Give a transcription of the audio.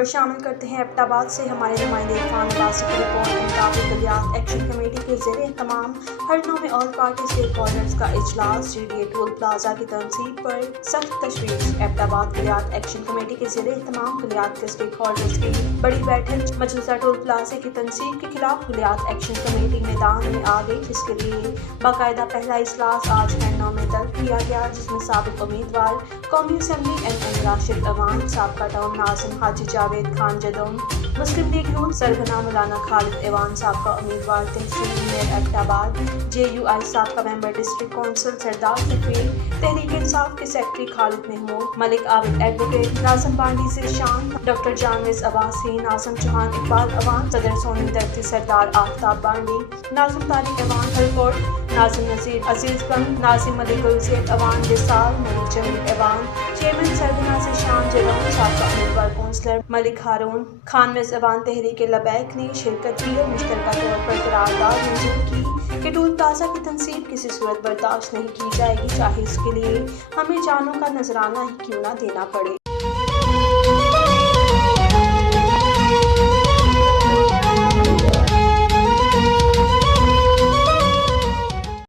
خبر شامل کرتے ہیں ایبٹ آباد سے۔ ہمارے نمائندے عرفان عباسی کی رپورٹ کے مطابق کلیات ایکشن کمیٹی کے زیر اہتمام ہرنوں میں آل پارٹی اسٹیک ہولڈرز کا اجلاس۔ GDA ٹول پلازا کی تنصیب پر سخت تشویش۔ ایبٹ آباد کلیات ایکشن کمیٹی کے زیر اہتمام کلیات کے اسٹیک ہولڈرز کی بڑی بیٹھک مجوزہ ٹول پلازے کی تنصیب کے خلاف کلیات ایکشن کمیٹی میدان میں آ گئی، جس کے لیے باقاعدہ پہلا اجلاس آج ہرنوں میں طلب کیا گیا، جس میں سابق امیدوار قومی اسمبلی این راشد ایوان، سابقہ ٹاؤن ناظم حاجی جاوید خان جدون، مسلم لیگ نون سربراہ مولانا خالد ایوان، سابقہ امیدوار تحصیل میر ایبٹ آباد، JUI سابقہ ممبر ڈسٹرکٹ کونسل سردار سفیر، تحریک انصاف کے سیکرٹری خالد محمود، ملک عابد ایڈوکیٹ، ناظم بانڈی ذیشان، ڈاکٹر جانویز عباسی، ناظم چوہان اقبال ایوان، صدر سونی درتی سردار آفتاب بانڈی، ناظم طارق ایوان ہلکوٹ، ناظم نذیر عزیز گنگ، ناظم ملک گلزیب ایوان ڈسال، ملک جمیل ایوان، چیئرمین سربراہ ذیشان جدون، سابقہ امیدوار کونسلر ملک ہارون خان مز ایوان تحریک لبیک نے شرکت کی اور مشترکہ طور پر قرارداد منظور کی کہ ٹول پلازا کی تنصیب کسی صورت برداشت نہیں کی جائے گی، چاہے اس کے لیے ہمیں جانوں کا نذرانہ ہی کیوں نہ دینا پڑے۔